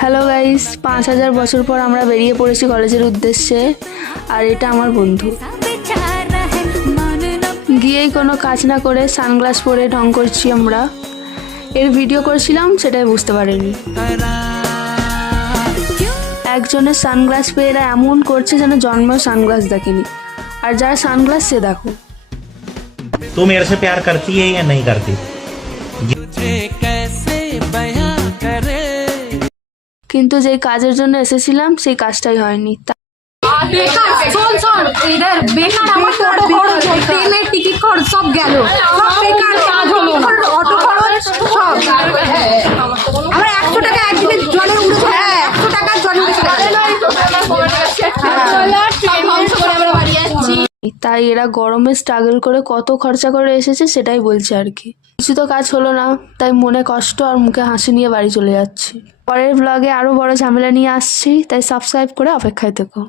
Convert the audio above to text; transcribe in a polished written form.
Hello guys, 5000 বছর পর আমরা বেরিয়ে পড়েছি কলেজের উদ্দেশ্যে। আর এটা আমার বন্ধু। গিয়েই কোনো কাজ না করে সানগ্লাস পরে ঢং করছি আমরা। এর ভিডিও করেছিলাম, সেটাই বুঝতে পারিনি। একজনের সানগ্লাস পেয়ে এরা এমন করছে যেন জন্মেও সানগ্লাস দেখেনি। আর যারা সানগ্লাস সে দেখো। तू मेरे से प्यार करती है या नहीं करती? কিন্তু যেই কাজের জন্য এসেছিলাম সেই কাজটাই হয়নি। বেকার শোন এদের বেকার আমার টোটো খরচ ট্রেনের টিকিট খরচ সব গেল, সব বেকার কাজ হলো, অটো খরচ সব। আমরা 100 টাকা একদিনের জলে উড়েছে, 100 টাকা জলে উড়েছে। তাই এরা গরমে স্ট্রাগল করে কত খরচা করে এসেছে সেটাই বলছে আর কি। কিছু তো কাজ হলো না, তাই মনে কষ্ট আর মুখে হাসি নিয়ে বাড়ি চলে যাচ্ছি। পরের ব্লগে আরো বড় ঝামেলা নিয়ে আসছি, তাই সাবস্ক্রাইব করে অপেক্ষায় থেকো।